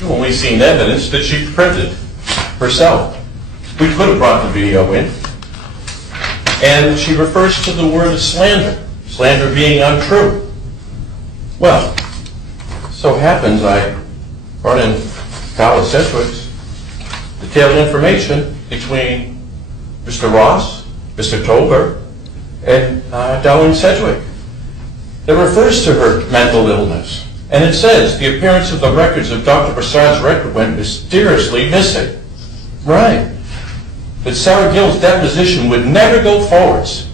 You've only seen evidence that she printed herself. We could have brought the video in. And she refers to the word slander. Slander being untrue. Well, so happens I brought in Dallas Sedgwick's detailed information between Mr. Ross, Mr. Tolbert, and Darlene Sedgwick that refers to her mental illness. And it says, the appearance of the records of Dr. Prasad's record went mysteriously missing. Right. That Sarah Gill's deposition would never go forwards.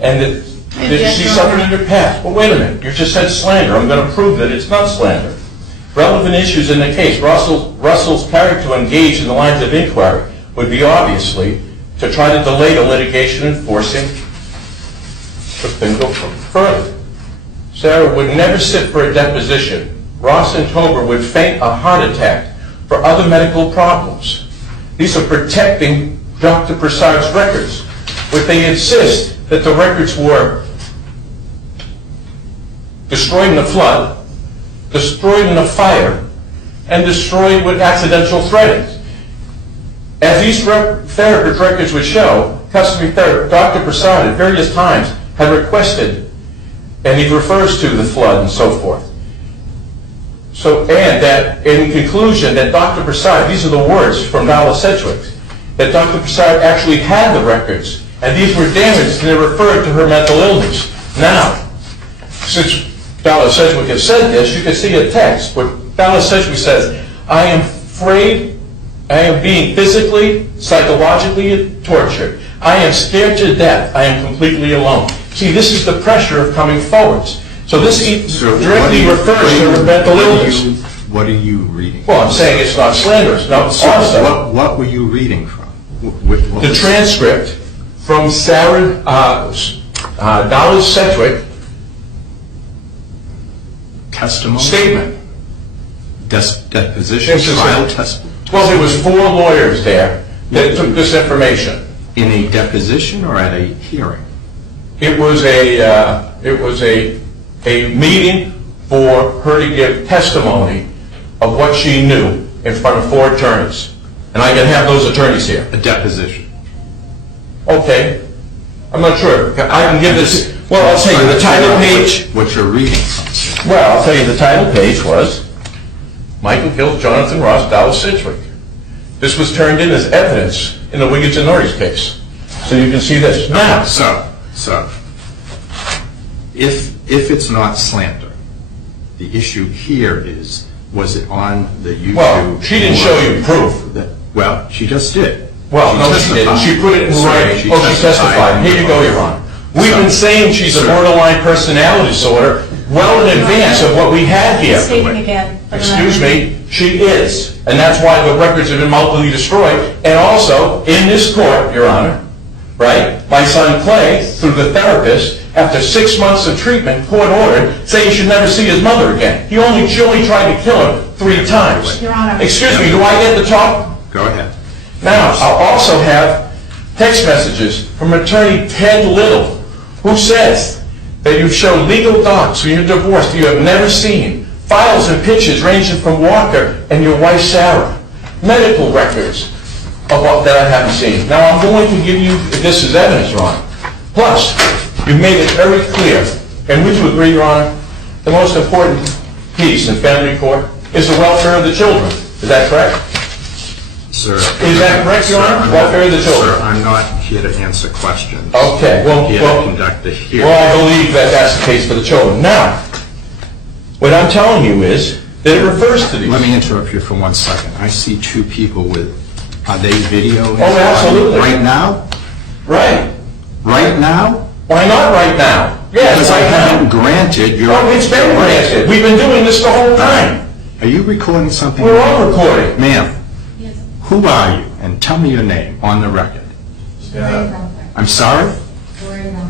And that she suffered in her past. Well, wait a minute. You just said slander. I'm going to prove that it's not slander. Relevant issues in the case. Russell's character to engage in the lines of inquiry would be obviously to try to delay the litigation and forcing the thing to go further. Sarah would never sit for a deposition. Ross and Tolbert would feign a heart attack for other medical problems. These are protecting Dr. Prasad's records. But they insist that the records were destroyed in the flood, destroyed in a fire, and destroyed with accidental threadings. As these therapist records would show, custody therapist Dr. Prasad at various times had requested, and he refers to the flood and so forth. So, and that in conclusion, that Dr. Prasad, these are the words from Dallas Sedgwick, that Dr. Prasad actually had the records, and these were damaged, and they referred to her mental illness. Now, since Dallas Sedgwick has said this, you can see a text where Dallas Sedgwick says, I am afraid I am being physically, psychologically tortured. I am scared to death. I am completely alone. See, this is the pressure of coming forwards. So this directly refers to her mental illness. What are you reading? Well, I'm saying it's not slanderous. No, also, what were you reading from? The transcript from Sarah Dallas Sedgwick testimony? Statement. Deposition? Trial testimony? Well, there was 4 lawyers there that took this information. In a deposition or at a hearing? It was a meeting for her to give testimony of what she knew in front of 4 attorneys. And I can have those attorneys here. A deposition. Okay. I'm not sure. I can give this. Well, I'll tell you the title page. What you're reading from. Well, I'll tell you the title page was Michael Gill, Jonathan Ross, Dallas Sedgwick. This was turned in as evidence in the Wiggins and Norris case. So you can see this. Now. So, if it's not slander, the issue here is, was it on the YouTube? Well, she didn't show you proof. Well, she just did. Well, no, she didn't. She put it in writing. She testified. Here you go, Your Honor. We've been saying she's a borderline personality disorder well in advance of what we had here. Excuse me, she is. And that's why the records have been multiply destroyed. And also, in this court, Your Honor, right, my son Clay, through the therapist, after 6 months of treatment, court ordered, saying he should never see his mother again. She only tried to kill her 3 times. Your Honor. Excuse me, do I get to talk? Go ahead. Now, I'll also have text messages from attorney Ted Little, who says that you show legal docs when you're divorced you have never seen, files and pictures ranging from Walker and your wife Sarah, medical records of what that I haven't seen. Now, I'm going to give you, if this is evidence, Your Honor. Plus, you've made it very clear, and would you agree, Your Honor, the most important piece in family court is the welfare of the children. Is that correct? Sir. Is that correct, Your Honor? Welfare of the children. Sir, I'm not here to answer questions. Okay. I'm here to conduct a hearing. Well, I believe that that's the case for the children. Now, what I'm telling you is that it refers to these. Let me interrupt you for 1 second. I see 2 people with, are they videoing? Oh, absolutely. Right now? Right. Right now? Why not right now? Yes, because I haven't granted your... Oh, it's been granted. We've been doing this the whole time. Are you recording something? We're all recording. Ma'am, who are you? And tell me your name on the record. I'm sorry?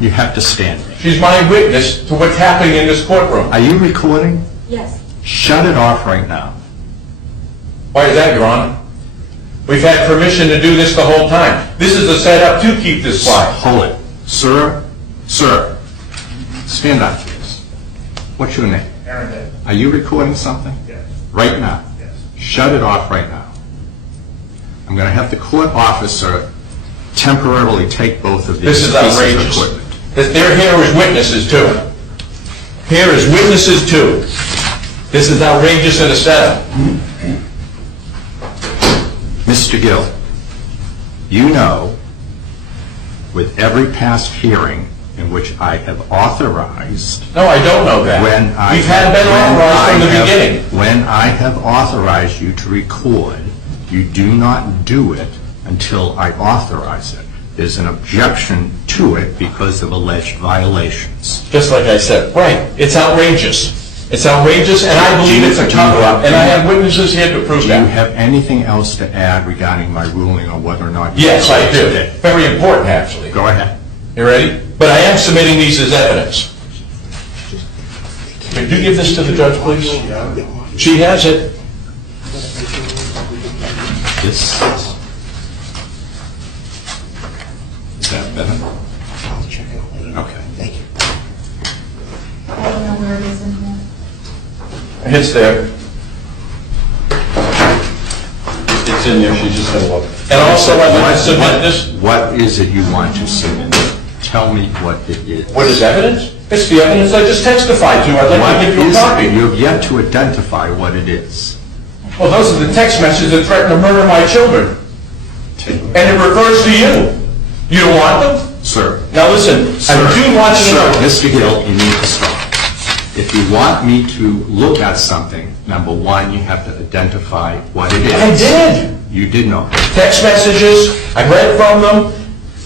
You have to stand. She's my witness to what's happening in this courtroom. Are you recording? Yes. Shut it off right now. Why is that, Your Honor? We've had permission to do this the whole time. This is a setup to keep this quiet. Hold it. Sir, stand up, please. What's your name? Aaron Day. Are you recording something? Yes. Right now? Yes. shut it off right now. I'm going to have the court officer temporarily take both of these This is pieces of outrageous. equipment. They're here as witnesses too. Here as witnesses too. This is outrageous in a setup. Mr. Gill, you know, with every past hearing in which I have authorized... No, I don't know that. We've had been authorized from the beginning. When I have authorized you to record, you do not do it until I authorize it. There's an objection to it because of alleged violations. Just like I said. Right. It's outrageous. It's outrageous, and I believe it's a cover-up, and I have witnesses here to prove Do that. you have anything else to add regarding my ruling on whether or not you... Yes, I do. Very important, actually. Go ahead. You ready? But I am submitting these as evidence. Could you give this to the judge, please? She has it. This... Is that better? I'll check it out later. Okay. Thank you. I don't know where it is in here. It's there. It's in there, she just had a look. And also, I'd like to submit this. What is it you want to submit? Tell me what it is. What is evidence? It's the evidence I just testified to. I'd like to give you a copy. You have yet to identify what it is. Well, those are the text messages that threaten to murder my children. And it refers to you. You don't want them? Sir. Now listen, I do want you to know. Mr. Gill, you need to stop. If you want me to look at something, number one, you have to identify what it is. I did. You did not. Text messages, I read from them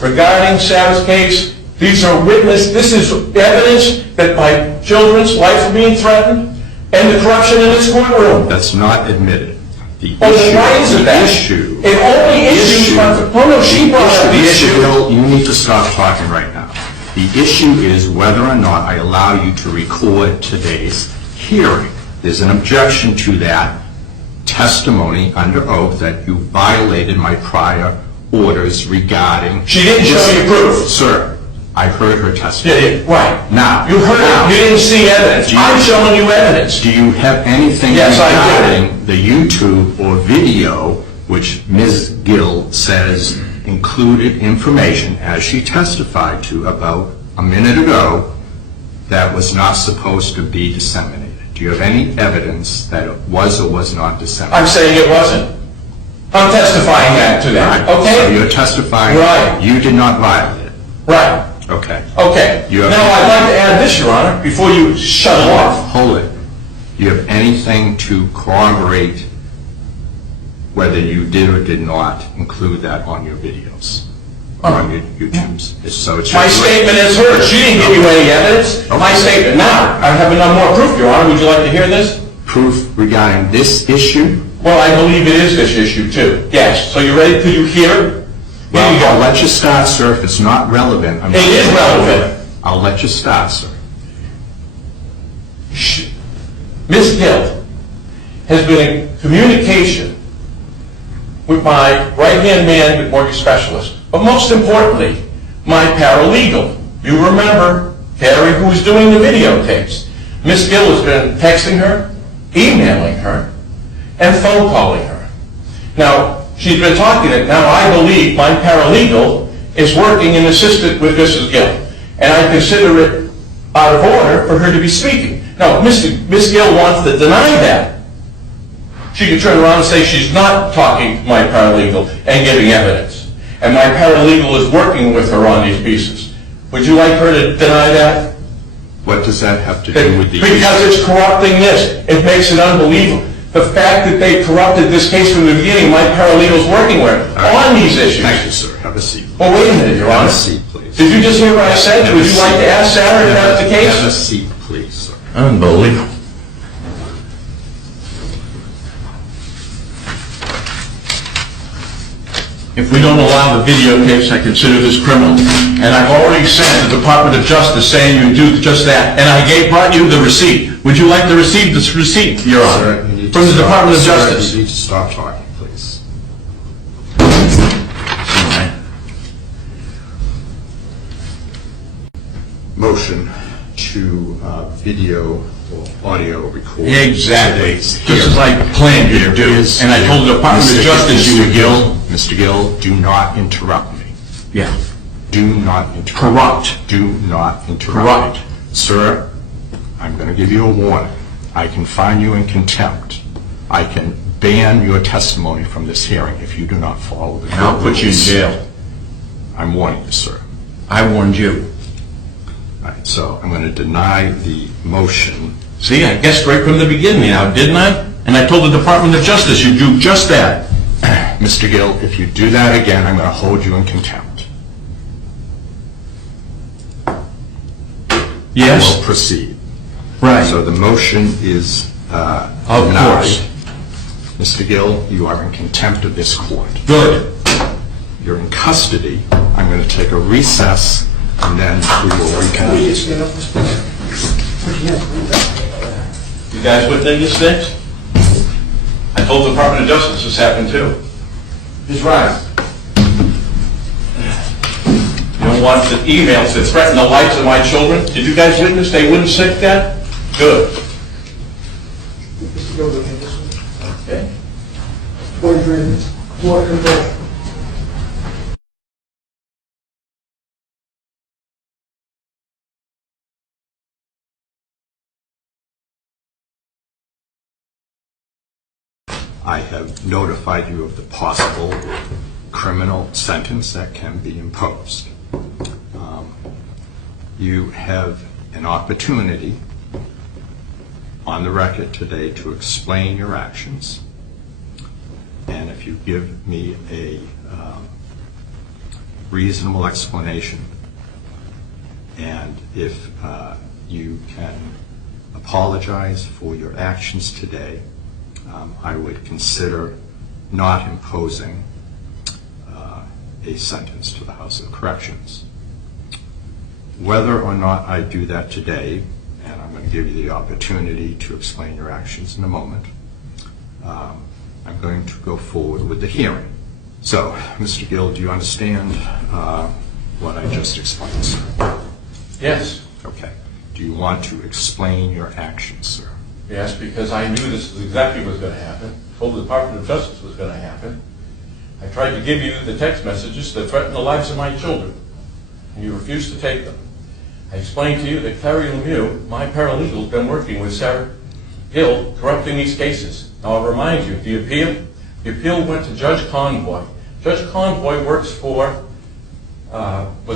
regarding Sarah's case. These are this is evidence that my children's lives are being threatened and the corruption in this courtroom. That's not admitted. The Well, then why is it that? issue... It only issues... Oh, no, she brought up the Mr. issue. Gill, you need to stop talking right now. The issue is whether or not I allow you to record today's hearing. There's an objection to that testimony under oath that you violated my prior orders regarding... She didn't show you proof. Sir, I heard her testimony. Right. Now... You heard it. You didn't see evidence. I'm showing you evidence. Do you have anything regarding the YouTube or video which Ms. Gill says included information, as she testified to about a minute ago, that was not supposed to be disseminated? Do you have any evidence that it was or was not disseminated? I'm saying it wasn't. I'm testifying to that. Right. Okay? So you're testifying Right. you did not violate it. Right. Okay. Okay. Now, I'd like to add this, Your Honor, before you shut it off. Hold it. Do you have anything to corroborate whether you did or did not include that on your videos? Or on your YouTubes? So it's My statement is hers. She didn't give you any evidence. My statement. Now, I have enough more proof, Your Honor. Would you like to hear this? Proof regarding this issue? Well, I believe it is this issue, too. Yes. So you ready? Could you hear? Well, Here you I'll go. let you start, sir. If it's not relevant, I'm It is relevant. I'll let you start, sir. Ms. Gill has been in communication with my right-hand man, the mortgage specialist, but most importantly, my paralegal. You remember Carrie, who was doing the videotapes. Ms. Gill has been texting her, emailing her, and phone calling her. Now, she's been talking it. Now, I believe my paralegal is working in assistant with Mrs. Gill, and I consider it out of order for her to be speaking. Now, Ms. Gill wants to deny that. She could turn around and say she's not talking to my paralegal and giving evidence. And my paralegal is working with her on these pieces. Would you like her to deny that? What does that have to do with the issue? Because it's corrupting this. It makes it unbelievable. The fact that they corrupted this case from the beginning, my paralegal's working with her on these issues. Thank you, sir. Have a seat. Well, wait a minute, Your Honor. Have a seat, please. Did you just hear what I said? Would you like to ask Sarah if that's the case? Have a seat, please, sir. Unbelievable. If we don't allow the videotapes, I consider this criminal. And I've already sent the Department of Justice saying you do just that. And I brought you the receipt. Would you like to receive this receipt, Your Honor? Sir, you need to From the stop. Department of Sir, Justice. you need to stop talking, please. Motion to video or audio recording. Exactly. today's Just as I hearing. planned you to do. Is- And I told the Department of Justice you would do. Mr. Gill, do not interrupt me. Yeah. Do not interrupt. Corrupt. Do not interrupt. Corrupt. Sir, I'm going to give you a warning. I can fine you in contempt. I can ban your testimony from this hearing if you do not follow the And I'll put you in rules. jail. I'm warning you, sir. I warned you. All right, so I'm going to deny the motion. See, I guessed right from the beginning now, didn't I? And I told the Department of Justice you'd do just that. Mr. Gill, if you do that again, I'm going to hold you in contempt. Yes? We'll proceed. Right. So the motion is Of denied. course. Mr. Gill, you are in contempt of this court. Good. You're in custody. I'm going to take a recess, and then we will reconvene. You guys with these things? I told the Department of Justice this happened too. He's right. You don't want the emails that threaten the lives of my children? Did you guys witness they wouldn't say that? Good. Okay. I have notified you of the possible criminal sentence that can be imposed. You have an opportunity on the record today to explain your actions, and if you give me a reasonable explanation, and if you can apologize for your actions today, I would consider not imposing a sentence to the House of Corrections. Whether or not I do that today, and I'm going to give you the opportunity to explain your actions in a moment, I'm going to go forward with the hearing. So, Mr. Gill, do you understand what I just explained, sir? Yes. Okay. Do you want to explain your actions, sir? Yes, because I knew this was exactly what was going to happen. Told the Department of Justice was going to happen. I tried to give you the text messages that threaten the lives of my children, and you refused to take them. I explained to you that Carrie Lemieux, my paralegal, has been working with Sarah Gill, corrupting these cases. Now, I'll remind you, the appeal went to Judge Convoy. Judge Convoy was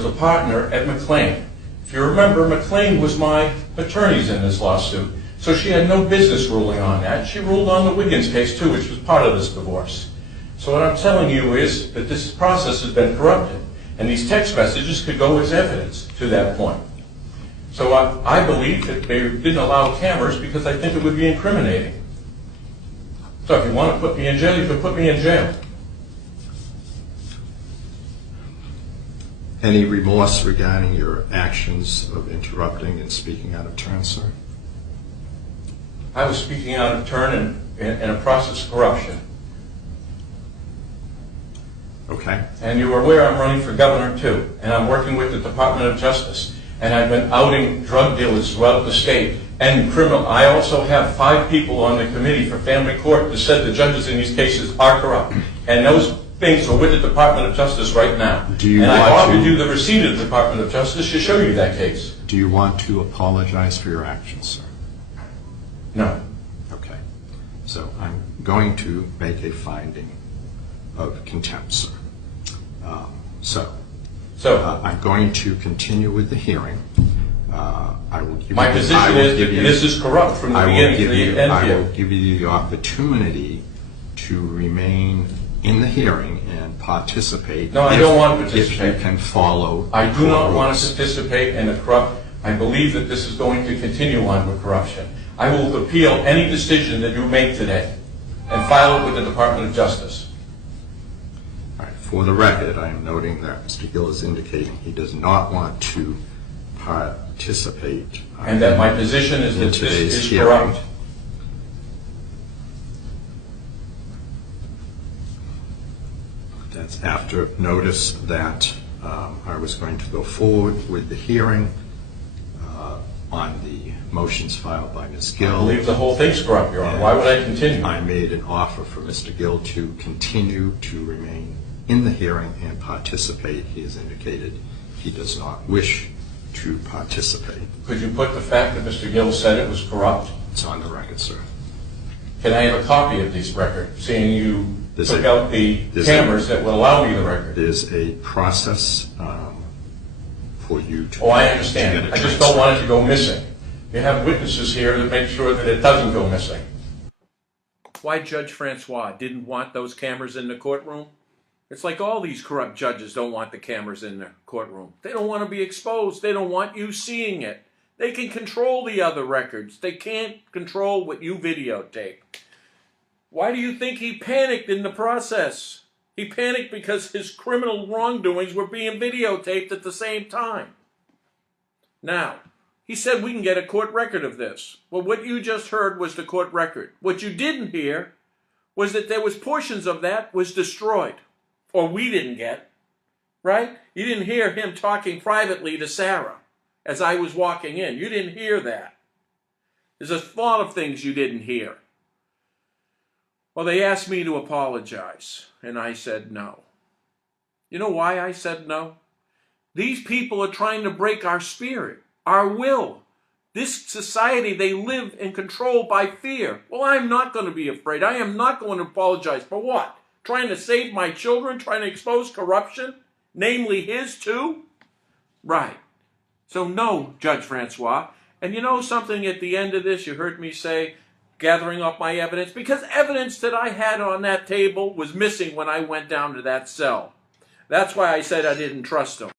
a partner at McLean. If you remember, McLean was my attorneys in this lawsuit, so she had no business ruling on that. She ruled on the Wiggins case, too, which was part of this divorce. So what I'm telling you is that this process has been corrupted, and these text messages could go as evidence to that point. So I believe that they didn't allow cameras because I think it would be incriminating. So if you want to put me in jail, you can put me in jail. Any remorse regarding your actions of interrupting and speaking out of turn, sir? I was speaking out of turn in a process of corruption. Okay. And you are aware I'm running for governor too, and I'm working with the Department of Justice, and I've been outing drug dealers throughout the state and criminal. I also have 5 people on the committee for family court that said the judges in these cases are corrupt, and those things are with the Department of Justice right now. I offered you the receipt of the Department of Justice to show you that case. Do you want to apologize for your actions, sir? No. Okay. So I'm going to make a finding of contempt, sir. I'm going to continue with the hearing. I will give My you, position is that this is corrupt from the beginning to the end I here. will give you the opportunity to remain in the hearing and participate. No, I don't want to participate. If you can follow. I do not rules. want to participate in the corrupt. I believe that this is going to continue on with corruption. I will appeal any decision that you make today and file it with the Department of Justice. All right. For the record, I am noting that Mr. Gill is indicating he does not want to participate. And that my position is that this is corrupt. That's after notice that I was going to go forward with the hearing on the motions filed by Ms. I Gill. believe the whole thing's corrupt, Your Honor. Why would I continue? I made an offer for Mr. Gill to continue to remain in the hearing and participate. He has indicated he does not wish to participate. Could you put the fact that Mr. Gill said it was corrupt? It's on the record, sir. Can I have a copy of this record, seeing you There's took a- out the there's cameras that would allow me the record? There's a process for you to... Oh, I to understand. get a I just transcript. don't want it to go missing. You have witnesses here to make sure that it doesn't go missing. Why Judge Francois didn't want those cameras in the courtroom? It's like all these corrupt judges don't want the cameras in the courtroom. They don't want to be exposed. They don't want you seeing it. They can control the other records. They can't control what you videotape. Why do you think he panicked in the process? He panicked because his criminal wrongdoings were being videotaped at the same time. Now, he said we can get a court record of this. Well, what you just heard was the court record. What you didn't hear was that there was portions of that was destroyed. Or we didn't get, right? You didn't hear him talking privately to Sarah as I was walking in. You didn't hear that. There's a lot of things you didn't hear. Well, they asked me to apologize, and I said no. You know why I said no? These people are trying to break our spirit, our will. This society, they live and control by fear. Well, I'm not going to be afraid. I am not going to apologize. For what? Trying to save my children? Trying to expose corruption? Namely his too? Right. So no, Judge Francois. And you know something at the end of this, you heard me say, gathering up my evidence, because evidence that I had on that table was missing when I went down to that cell. That's why I said I didn't trust him.